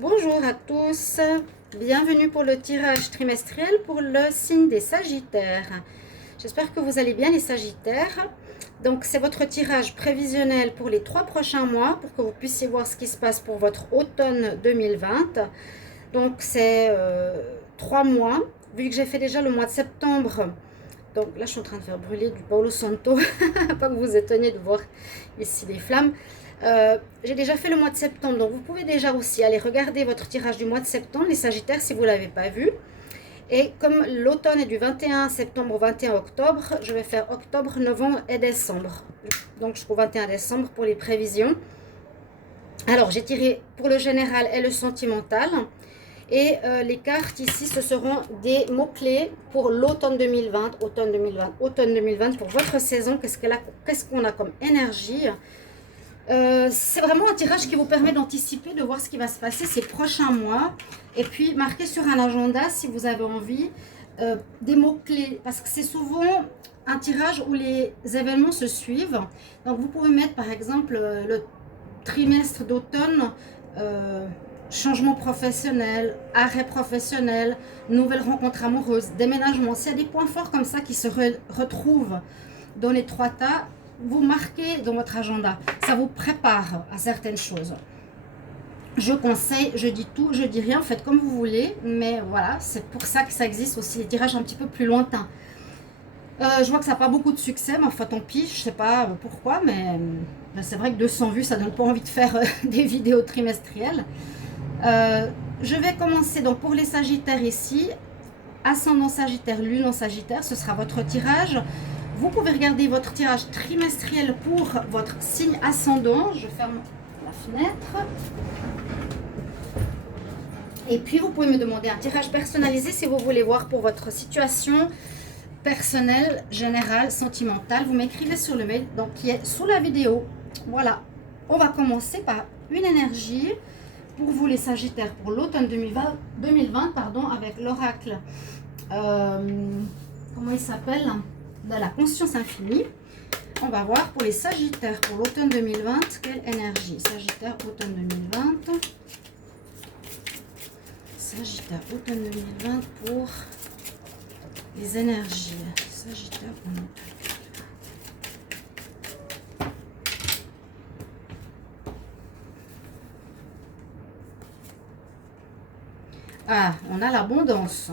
Bonjour à tous, bienvenue pour le tirage trimestriel pour le signe des Sagittaires. J'espère que vous allez bien les Sagittaires. Donc c'est votre tirage prévisionnel pour les 3 prochains mois pour que vous puissiez voir ce qui se passe pour votre automne 2020. Donc c'est 3 mois, vu que j'ai fait déjà le mois de septembre. Donc là je suis en train de faire brûler du Palo Santo, pas que vous vous étonniez de voir ici les flammes. J'ai déjà fait le mois de septembre, donc vous pouvez déjà aussi aller regarder votre tirage du mois de septembre, les Sagittaires, si vous ne l'avez pas vu. Et comme l'automne est du 21 septembre au 21 octobre, je vais faire octobre, novembre et décembre. Donc jusqu'au 21 décembre pour les prévisions. Alors j'ai tiré pour le général et le sentimental. Et les cartes ici, ce seront des mots-clés pour l'automne 2020, automne 2020, automne 2020, pour votre saison. Qu'est-ce qu'on a comme énergie? C'est vraiment un tirage qui vous permet d'anticiper, de voir ce qui va se passer ces prochains mois. Et puis, marquez sur un agenda, si vous avez envie, des mots-clés. Parce que c'est souvent un tirage où les événements se suivent. Donc, vous pouvez mettre, par exemple, le trimestre d'automne, changement professionnel, arrêt professionnel, nouvelle rencontre amoureuse, déménagement. S'il y a des points forts comme ça qui se retrouvent dans les 3 tas, vous marquez dans votre agenda. Ça vous prépare à certaines choses. Je conseille, je dis tout, je dis rien, faites comme vous voulez, mais voilà, c'est pour ça que ça existe aussi les tirages un petit peu plus lointains. Je vois que ça n'a pas beaucoup de succès, mais enfin tant pis, je sais pas pourquoi, mais c'est vrai que 200 vues, ça donne pas envie de faire des vidéos trimestrielles. Je vais commencer donc pour les Sagittaires ici, ascendant Sagittaire, lune en Sagittaire, ce sera votre tirage. Vous pouvez regarder votre tirage trimestriel pour votre signe ascendant. Je ferme la fenêtre. Et puis, vous pouvez me demander un tirage personnalisé si vous voulez voir pour votre situation personnelle, générale, sentimentale. Vous m'écrivez sur le mail donc, qui est sous la vidéo. Voilà. On va commencer par une énergie pour vous les Sagittaires pour l'automne 2020 pardon, avec l'oracle. Comment il s'appelle ? De la conscience infinie. On va voir pour les Sagittaires pour l'automne 2020, quelle énergie. Sagittaire, automne 2020. Sagittaire, automne 2020 pour les énergies. Sagittaire, automne. Ah, on a l'abondance.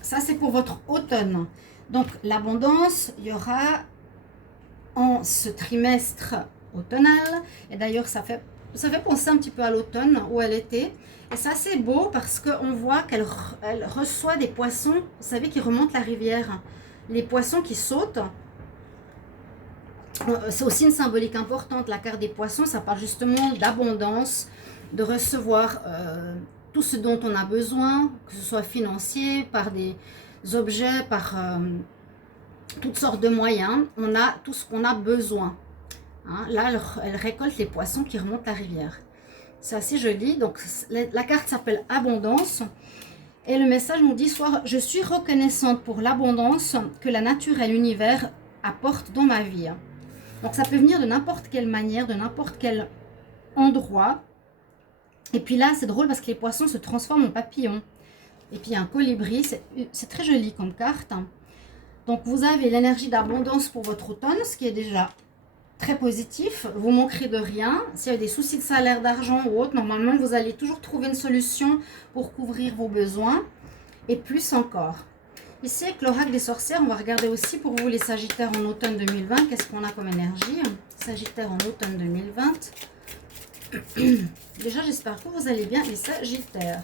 Ça, c'est pour votre automne. Donc, l'abondance, il y aura en ce trimestre automnal. Et d'ailleurs, ça fait penser un petit peu à l'automne où elle était. Et ça, c'est beau parce qu'on voit qu'elle reçoit des poissons, vous savez, qui remontent la rivière. Les poissons qui sautent. C'est aussi une symbolique importante. La carte des poissons, ça parle justement d'abondance, de recevoir tout ce dont on a besoin, que ce soit financier, par des objets, par toutes sortes de moyens. On a tout ce qu'on a besoin. Hein, là, elle récolte les poissons qui remontent la rivière. C'est assez joli. Donc, la carte s'appelle Abondance. Et le message nous dit « Je suis reconnaissante pour l'abondance que la nature et l'univers apportent dans ma vie. » Donc, ça peut venir de n'importe quelle manière, de n'importe quel endroit. Et puis là, c'est drôle parce que les poissons se transforment en papillons. Et puis, il y a un colibri. C'est très joli comme carte. Donc, vous avez l'énergie d'abondance pour votre automne, ce qui est déjà très positif. Vous manquerez de rien. S'il y a des soucis de salaire, d'argent ou autre, normalement, vous allez toujours trouver une solution pour couvrir vos besoins. Et plus encore. Ici, avec l'oracle des sorcières, on va regarder aussi pour vous les Sagittaires en automne 2020. Qu'est-ce qu'on a comme énergie? Sagittaire en automne 2020. Déjà, j'espère que vous allez bien, les Sagittaires.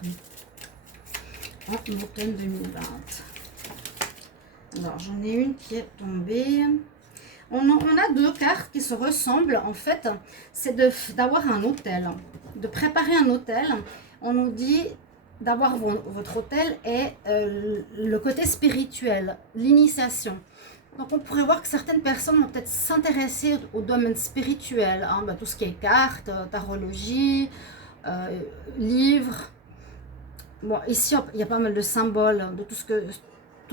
En automne 2020. Alors, j'en ai une qui est tombée. On a 2 cartes qui se ressemblent. En fait, c'est d'avoir un hôtel, de préparer un hôtel. On nous dit d'avoir votre hôtel et le côté spirituel, l'initiation. Donc, on pourrait voir que certaines personnes vont peut-être s'intéresser au domaine spirituel, hein, tout ce qui est cartes, tarologie, livres. Bon, ici, il y a pas mal de symboles de tout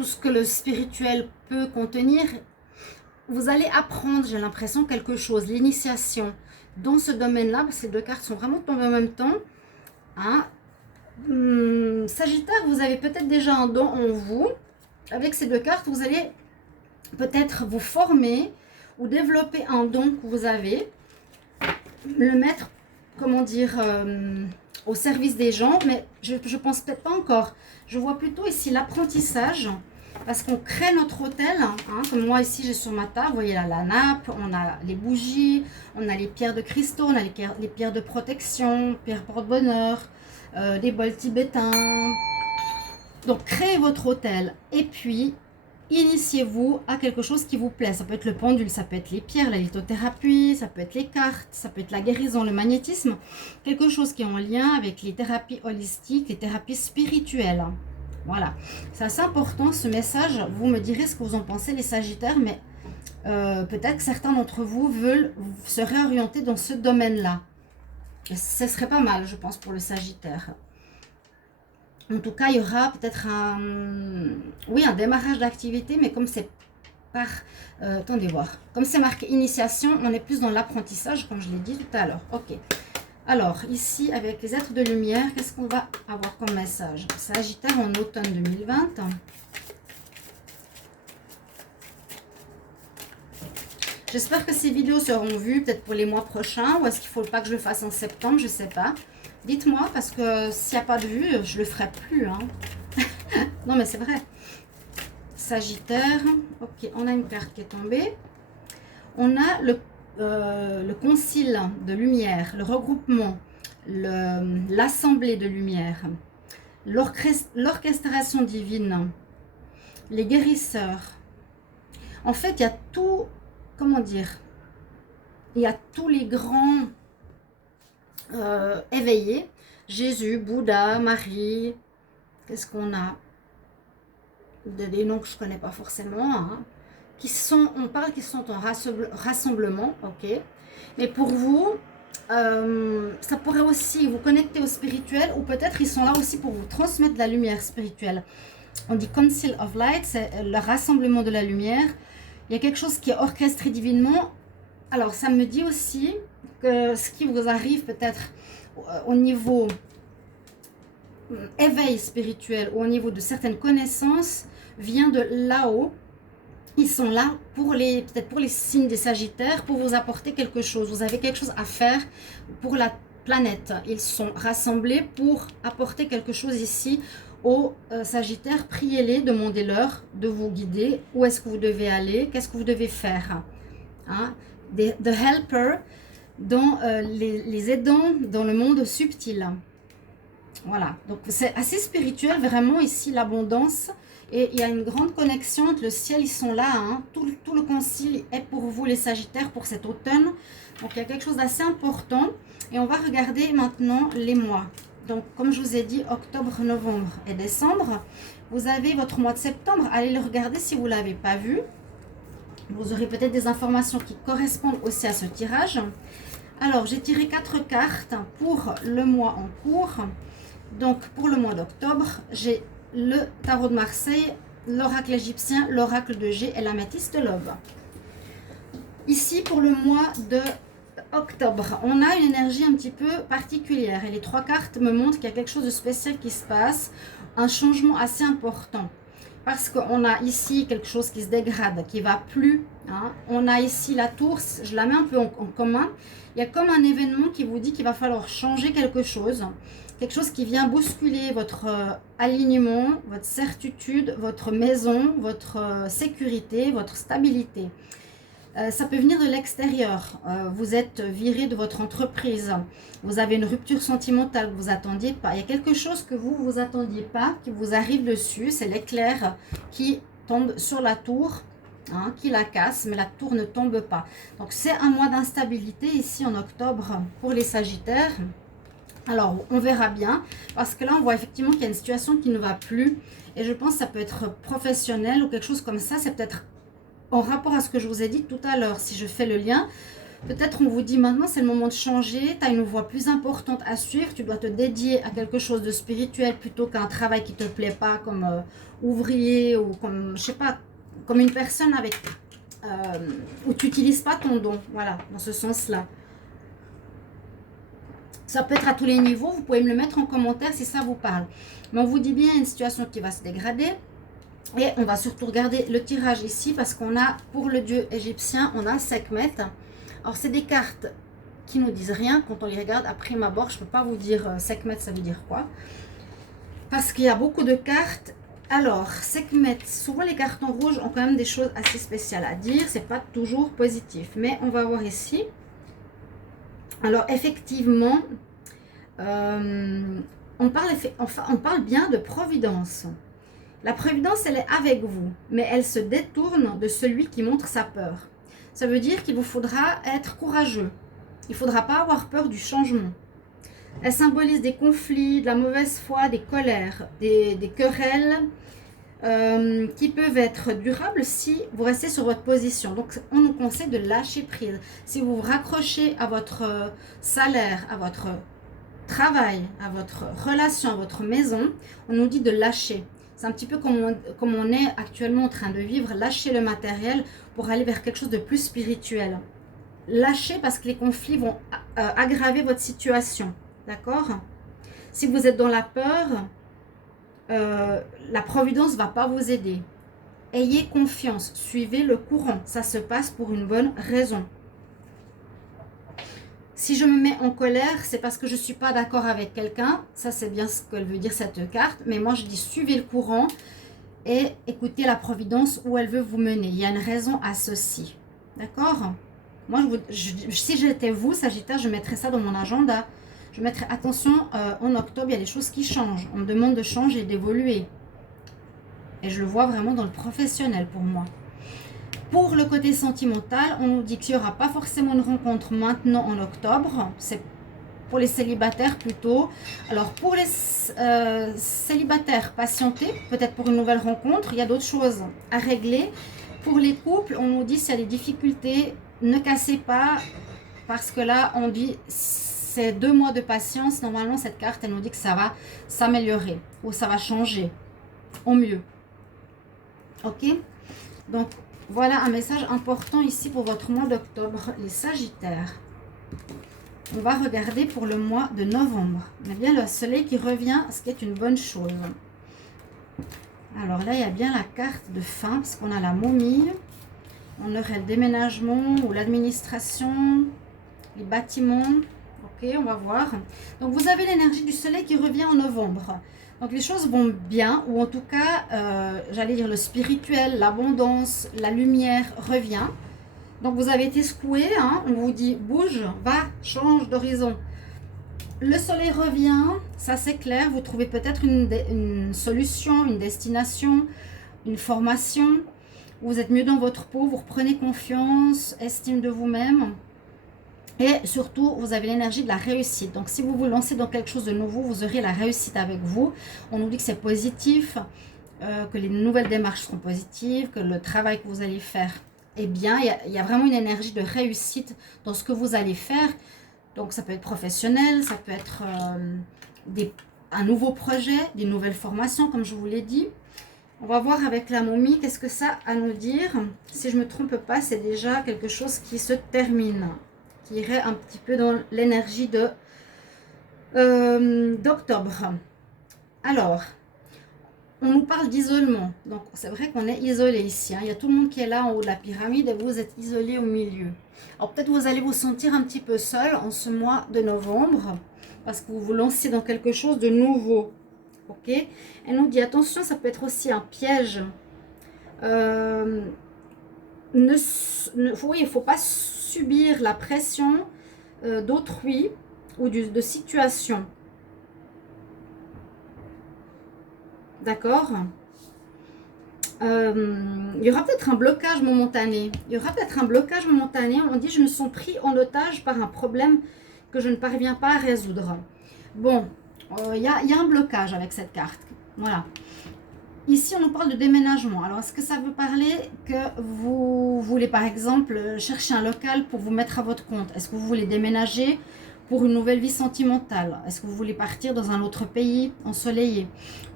ce que le spirituel peut contenir. Vous allez apprendre, j'ai l'impression, quelque chose, l'initiation dans ce domaine-là, parce que ces 2 cartes sont vraiment tombées en même temps. Hein, Sagittaire, vous avez peut-être déjà un don en vous. Avec ces deux cartes, vous allez peut-être vous former ou développer un don que vous avez, le mettre, comment dire, au service des gens, mais je pense peut-être pas encore. Je vois plutôt ici l'apprentissage, parce qu'on crée notre hôtel, hein, comme moi ici j'ai sur ma table, vous voyez là la nappe, on a les bougies, on a les pierres de cristaux, on a les pierres de protection, pierres porte-bonheur, des bols tibétains. Donc créez votre hôtel et puis initiez-vous à quelque chose qui vous plaît. Ça peut être le pendule, ça peut être les pierres, la lithothérapie, ça peut être les cartes, ça peut être la guérison, le magnétisme. Quelque chose qui est en lien avec les thérapies holistiques, les thérapies spirituelles. Voilà, c'est assez important ce message. Vous me direz ce que vous en pensez les Sagittaires, mais peut-être que certains d'entre vous veulent se réorienter dans ce domaine-là. Ce serait pas mal, je pense, pour le Sagittaire. En tout cas, il y aura peut-être un démarrage d'activité, mais comme c'est par, attendez voir, comme c'est marqué initiation, on est plus dans l'apprentissage, comme je l'ai dit tout à l'heure. Ok. Alors, ici, avec les êtres de lumière, qu'est-ce qu'on va avoir comme message? Sagittaire en automne 2020. J'espère que ces vidéos seront vues peut-être pour les mois prochains, ou est-ce qu'il ne faut pas que je le fasse en septembre, je ne sais pas. Dites-moi, parce que s'il n'y a pas de vue, je ne le ferai plus. Hein. Non, mais c'est vrai. Sagittaire. Ok, on a une carte qui est tombée. On a le concile de lumière, le regroupement, l'assemblée de lumière, l'orchestration divine, les guérisseurs. En fait, il y a tout, comment dire, il y a tous les grands éveillés. Jésus, Bouddha, Marie, qu'est-ce qu'on a? Des noms que je ne connais pas forcément, hein, on parle qu'ils sont en rassemblement, ok. Mais pour vous, ça pourrait aussi vous connecter au spirituel, ou peut-être ils sont là aussi pour vous transmettre de la lumière spirituelle. On dit Council of Light, c'est le rassemblement de la lumière. Il y a quelque chose qui est orchestré divinement. Alors ça me dit aussi que ce qui vous arrive peut-être au niveau éveil spirituel ou au niveau de certaines connaissances vient de là-haut. Ils sont là peut-être pour les signes des Sagittaires, pour vous apporter quelque chose. Vous avez quelque chose à faire pour la planète. Ils sont rassemblés pour apporter quelque chose ici aux Sagittaires. Priez-les, demandez-leur de vous guider. Où est-ce que vous devez aller? Qu'est-ce que vous devez faire? Hein? The helper, dans les aidants dans le monde subtil. Voilà, donc c'est assez spirituel, vraiment ici l'abondance. Et il y a une grande connexion entre le ciel, ils sont là. Hein. Tout le concile est pour vous les Sagittaires pour cet automne. Donc il y a quelque chose d'assez important. Et on va regarder maintenant les mois. Donc comme je vous ai dit, octobre, novembre et décembre. Vous avez votre mois de septembre. Allez le regarder si vous ne l'avez pas vu. Vous aurez peut-être des informations qui correspondent aussi à ce tirage. Alors j'ai tiré 4 cartes pour le mois en cours. Donc pour le mois d'octobre, j'ai le tarot de Marseille, l'oracle égyptien, l'oracle de G et l'améthyste de Love. Ici pour le mois de octobre, on a une énergie un petit peu particulière et les 3 cartes me montrent qu'il y a quelque chose de spécial qui se passe, un changement assez important. Parce qu'on a ici quelque chose qui se dégrade, qui ne va plus. Hein. On a ici la tour, je la mets un peu en commun. Il y a comme un événement qui vous dit qu'il va falloir changer quelque chose. Quelque chose qui vient bousculer votre alignement, votre certitude, votre maison, votre sécurité, votre stabilité. Ça peut venir de l'extérieur. Vous êtes viré de votre entreprise. Vous avez une rupture sentimentale que vous attendiez pas. Il y a quelque chose que vous vous attendiez pas qui vous arrive dessus. C'est l'éclair qui tombe sur la tour, hein, qui la casse, mais la tour ne tombe pas. Donc c'est un mois d'instabilité ici en octobre pour les Sagittaires. Alors, on verra bien, parce que là, on voit effectivement qu'il y a une situation qui ne va plus. Et je pense que ça peut être professionnel ou quelque chose comme ça. C'est peut-être en rapport à ce que je vous ai dit tout à l'heure. Si je fais le lien, peut-être on vous dit maintenant, c'est le moment de changer. Tu as une voie plus importante à suivre. Tu dois te dédier à quelque chose de spirituel plutôt qu'un travail qui ne te plaît pas comme ouvrier ou comme, je sais pas, comme une personne avec où tu n'utilises pas ton don. Voilà, dans ce sens-là. Ça peut être à tous les niveaux, vous pouvez me le mettre en commentaire si ça vous parle. Mais on vous dit bien une situation qui va se dégrader. Et on va surtout regarder le tirage ici parce qu'on a, pour le dieu égyptien, on a Sekhmet. Alors, c'est des cartes qui nous disent rien quand on les regarde à prime abord. Je ne peux pas vous dire Sekhmet, ça veut dire quoi. Parce qu'il y a beaucoup de cartes. Alors, Sekhmet, souvent les cartons rouges ont quand même des choses assez spéciales à dire. C'est pas toujours positif. Mais on va voir ici. Alors, effectivement, on parle bien de providence. La providence, elle est avec vous, mais elle se détourne de celui qui montre sa peur. Ça veut dire qu'il vous faudra être courageux. Il ne faudra pas avoir peur du changement. Elle symbolise des conflits, de la mauvaise foi, des colères, des querelles qui peuvent être durables si vous restez sur votre position. Donc, on nous conseille de lâcher prise. Si vous vous raccrochez à votre salaire, à votre travail, à votre relation, à votre maison, on nous dit de lâcher. C'est un petit peu comme on est actuellement en train de vivre, lâcher le matériel pour aller vers quelque chose de plus spirituel. Lâchez parce que les conflits vont aggraver votre situation. D'accord? Si vous êtes dans la peur, la providence ne va pas vous aider. Ayez confiance, suivez le courant. Ça se passe pour une bonne raison. Si je me mets en colère, c'est parce que je ne suis pas d'accord avec quelqu'un. Ça, c'est bien ce qu'elle veut dire cette carte. Mais moi, je dis suivez le courant et écoutez la providence où elle veut vous mener. Il y a une raison à ceci. D'accord? Moi, si j'étais vous, Sagittaire, je mettrais ça dans mon agenda. Je mettrais attention, en octobre, il y a des choses qui changent. On me demande de changer, d'évoluer. Et je le vois vraiment dans le professionnel pour moi. Pour le côté sentimental, on nous dit qu'il n'y aura pas forcément une rencontre maintenant en octobre. C'est pour les célibataires plutôt. Alors pour les célibataires, patientez, peut-être pour une nouvelle rencontre. Il y a d'autres choses à régler. Pour les couples, on nous dit s'il y a des difficultés, ne cassez pas. Parce que là, on dit c'est 2 mois de patience. Normalement, cette carte, elle nous dit que ça va s'améliorer ou ça va changer au mieux. Ok? Donc, voilà un message important ici pour votre mois d'octobre, les Sagittaires. On va regarder pour le mois de novembre. On a bien le soleil qui revient, ce qui est une bonne chose. Alors là, il y a bien la carte de fin, parce qu'on a la momie. On aurait le déménagement ou l'administration, les bâtiments. Ok, on va voir. Donc, vous avez l'énergie du soleil qui revient en novembre. Donc les choses vont bien, ou en tout cas, j'allais dire le spirituel, l'abondance, la lumière revient. Donc vous avez été secoué, hein, on vous dit bouge, va, change d'horizon. Le soleil revient, ça c'est clair, vous trouvez peut-être une solution, une destination, une formation. Vous êtes mieux dans votre peau, vous reprenez confiance, estime de vous-même. Et surtout, vous avez l'énergie de la réussite. Donc, si vous vous lancez dans quelque chose de nouveau, vous aurez la réussite avec vous. On nous dit que c'est positif, que les nouvelles démarches seront positives, que le travail que vous allez faire est bien. Il y a vraiment une énergie de réussite dans ce que vous allez faire. Donc, ça peut être professionnel, ça peut être un nouveau projet, des nouvelles formations, comme je vous l'ai dit. On va voir avec la momie, qu'est-ce que ça a à nous dire. Si je ne me trompe pas, c'est déjà quelque chose qui se termine, qui irait un petit peu dans l'énergie d'octobre. Alors, on nous parle d'isolement. Donc, c'est vrai qu'on est isolé ici. Hein. Il y a tout le monde qui est là en haut de la pyramide et vous êtes isolé au milieu. Alors, peut-être vous allez vous sentir un petit peu seul en ce mois de novembre parce que vous vous lancez dans quelque chose de nouveau. Ok? Elle nous dit, attention, ça peut être aussi un piège. Oui, il ne faut pas subir la pression d'autrui ou de situation. D'accord? Il y aura peut-être un blocage momentané. On dit, je me sens pris en otage par un problème que je ne parviens pas à résoudre. Bon, il y a un blocage avec cette carte. Voilà. Ici, on nous parle de déménagement. Alors, est-ce que ça veut parler que vous voulez, par exemple, chercher un local pour vous mettre à votre compte? Est-ce que vous voulez déménager pour une nouvelle vie sentimentale? Est-ce que vous voulez partir dans un autre pays ensoleillé?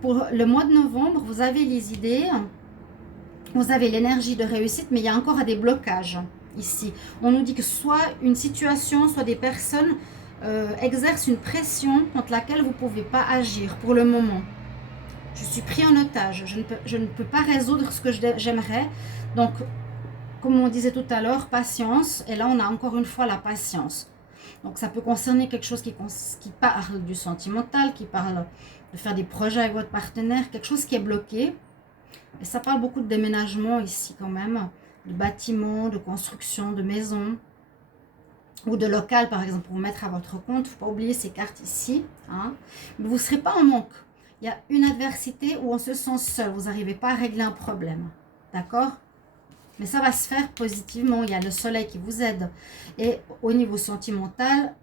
Pour le mois de novembre, vous avez les idées, vous avez l'énergie de réussite, mais il y a encore des blocages ici. On nous dit que soit une situation, soit des personnes exerce une pression contre laquelle vous ne pouvez pas agir pour le moment. Je suis pris en otage, je ne peux pas résoudre ce que j'aimerais. Donc, comme on disait tout à l'heure, patience. Et là, on a encore une fois la patience. Donc, ça peut concerner quelque chose qui parle du sentimental, qui parle de faire des projets avec votre partenaire, quelque chose qui est bloqué. Et ça parle beaucoup de déménagement ici quand même, de bâtiments, de construction, de maisons ou de local par exemple pour vous mettre à votre compte. Il ne faut pas oublier ces cartes ici. Hein. Mais vous ne serez pas en manque. Il y a une adversité où on se sent seul. Vous n'arrivez pas à régler un problème. D'accord? Mais ça va se faire positivement. Il y a le soleil qui vous aide. Et au niveau sentimental,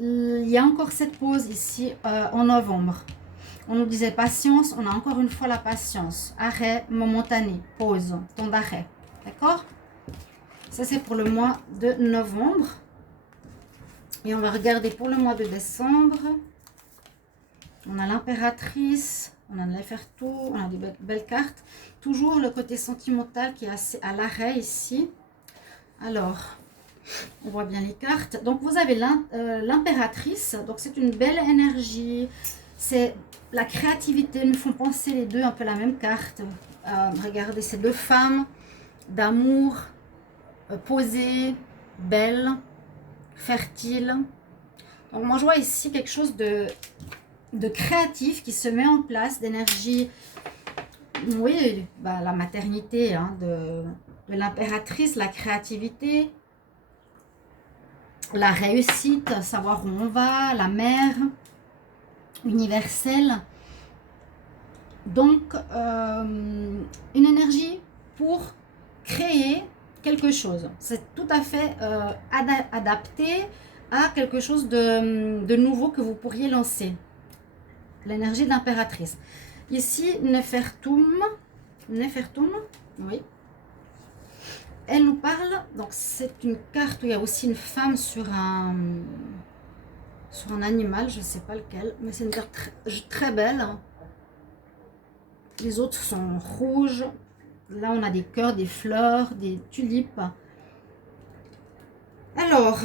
il y a encore cette pause ici en novembre. On nous disait patience, on a encore une fois la patience. Arrêt momentané, pause, temps d'arrêt. D'accord? Ça, c'est pour le mois de novembre. Et on va regarder pour le mois de décembre. On a l'impératrice, on a Nefertou, on a des belles cartes. Toujours le côté sentimental qui est assez à l'arrêt ici. Alors, on voit bien les cartes. Donc, vous avez l'impératrice. Donc, c'est une belle énergie. C'est la créativité. Nous font penser les deux un peu la même carte. Regardez, ces deux femmes d'amour, posées, belles, fertiles. Donc, moi, je vois ici quelque chose de créatif qui se met en place, d'énergie. Oui, bah, la maternité hein, de l'impératrice, la créativité, la réussite, savoir où on va, la mère universelle. Donc, une énergie pour créer quelque chose. C'est tout à fait adapté à quelque chose de nouveau que vous pourriez lancer. L'énergie d'impératrice. Ici, Nefertum, oui. Elle nous parle, donc c'est une carte où il y a aussi une femme sur un animal, je ne sais pas lequel, mais c'est une carte très belle. Les autres sont rouges. Là, on a des cœurs, des fleurs, des tulipes. Alors,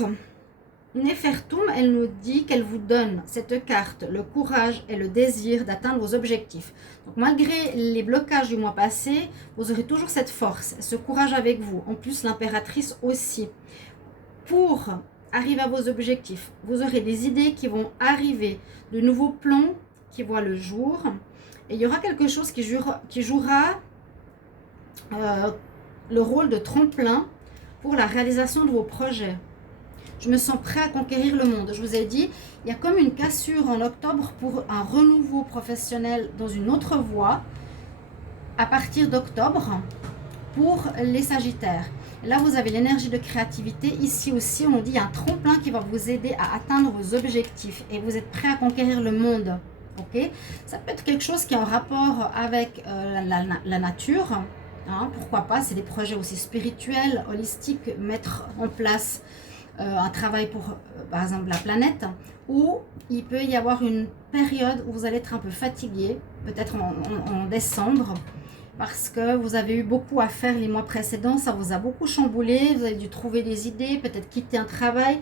Nefertum, elle nous dit qu'elle vous donne cette carte, le courage et le désir d'atteindre vos objectifs. Donc, malgré les blocages du mois passé, vous aurez toujours cette force, ce courage avec vous. En plus, l'impératrice aussi. Pour arriver à vos objectifs, vous aurez des idées qui vont arriver, de nouveaux plans qui voient le jour. Et il y aura quelque chose qui jouera le rôle de tremplin pour la réalisation de vos projets. Je me sens prêt à conquérir le monde. Je vous ai dit, il y a comme une cassure en octobre pour un renouveau professionnel dans une autre voie à partir d'octobre pour les Sagittaires. Là, vous avez l'énergie de créativité. Ici aussi, on nous dit qu'il y a un tremplin qui va vous aider à atteindre vos objectifs et vous êtes prêt à conquérir le monde. Ok, ça peut être quelque chose qui est en rapport avec la nature. Hein, pourquoi pas, c'est des projets aussi spirituels, holistiques, mettre en place un travail pour, par exemple, la planète, ou il peut y avoir une période où vous allez être un peu fatigué, peut-être en décembre, parce que vous avez eu beaucoup à faire les mois précédents, ça vous a beaucoup chamboulé, vous avez dû trouver des idées, peut-être quitter un travail,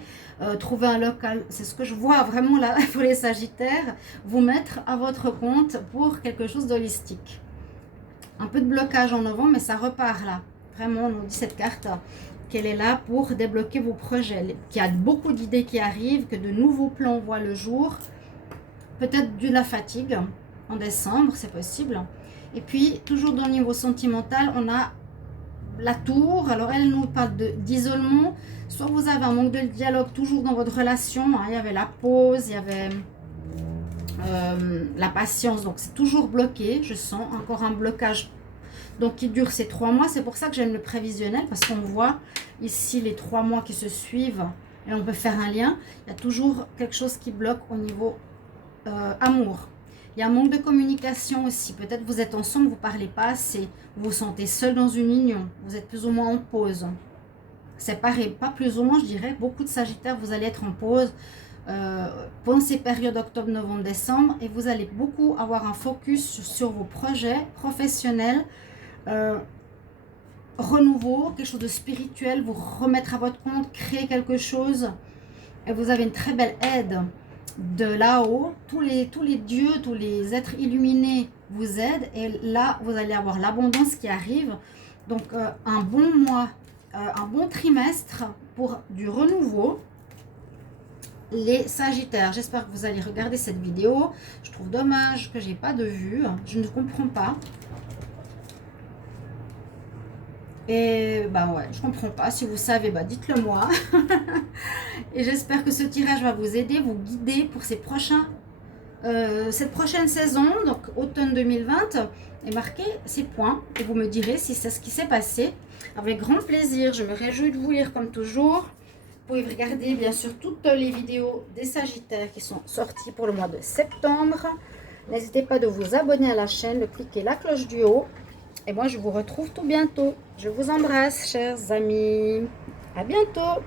trouver un local, c'est ce que je vois vraiment là pour les Sagittaires, vous mettre à votre compte pour quelque chose d'holistique. Un peu de blocage en novembre, mais ça repart là. Vraiment, on nous dit cette carte qu'elle est là pour débloquer vos projets, qu'il y a beaucoup d'idées qui arrivent, que de nouveaux plans voient le jour, peut-être de la fatigue en décembre, c'est possible. Et puis, toujours dans le niveau sentimental, on a la tour. Alors, elle nous parle d'isolement. Soit vous avez un manque de dialogue toujours dans votre relation. Hein, il y avait la pause, il y avait la patience. Donc, c'est toujours bloqué. Je sens encore un blocage. Donc, qui dure ces 3 mois. C'est pour ça que j'aime le prévisionnel. Parce qu'on voit ici les 3 mois qui se suivent. Et on peut faire un lien. Il y a toujours quelque chose qui bloque au niveau amour. Il y a un manque de communication aussi. Peut-être vous êtes ensemble, vous ne parlez pas assez. Vous vous sentez seul dans une union. Vous êtes plus ou moins en pause. C'est pareil, pas plus ou moins, je dirais. Beaucoup de Sagittaires, vous allez être en pause pendant ces périodes octobre, novembre, décembre. Et vous allez beaucoup avoir un focus sur vos projets professionnels. Renouveau, quelque chose de spirituel. Vous remettre à votre compte, créer quelque chose. et vous avez une très belle aide de là-haut. Tous les dieux, tous les êtres illuminés vous aident. Et là, vous allez avoir l'abondance qui arrive. Donc, un bon mois, un bon trimestre pour du renouveau. Les Sagittaires, j'espère que vous allez regarder cette vidéo. Je trouve dommage que j'ai pas de vue. Je ne comprends pas. Et bah ouais, je comprends pas. Si vous savez, bah dites-le moi. Et j'espère que ce tirage va vous aider, vous guider pour cette prochaine saison, donc automne 2020. Et marquez ces points et vous me direz si c'est ce qui s'est passé. Avec grand plaisir, je me réjouis de vous lire comme toujours. Vous pouvez regarder bien sûr toutes les vidéos des Sagittaires qui sont sorties pour le mois de septembre. N'hésitez pas de vous abonner à la chaîne, de cliquer la cloche du haut. Et moi, je vous retrouve tout bientôt. Je vous embrasse, chers amis. À bientôt.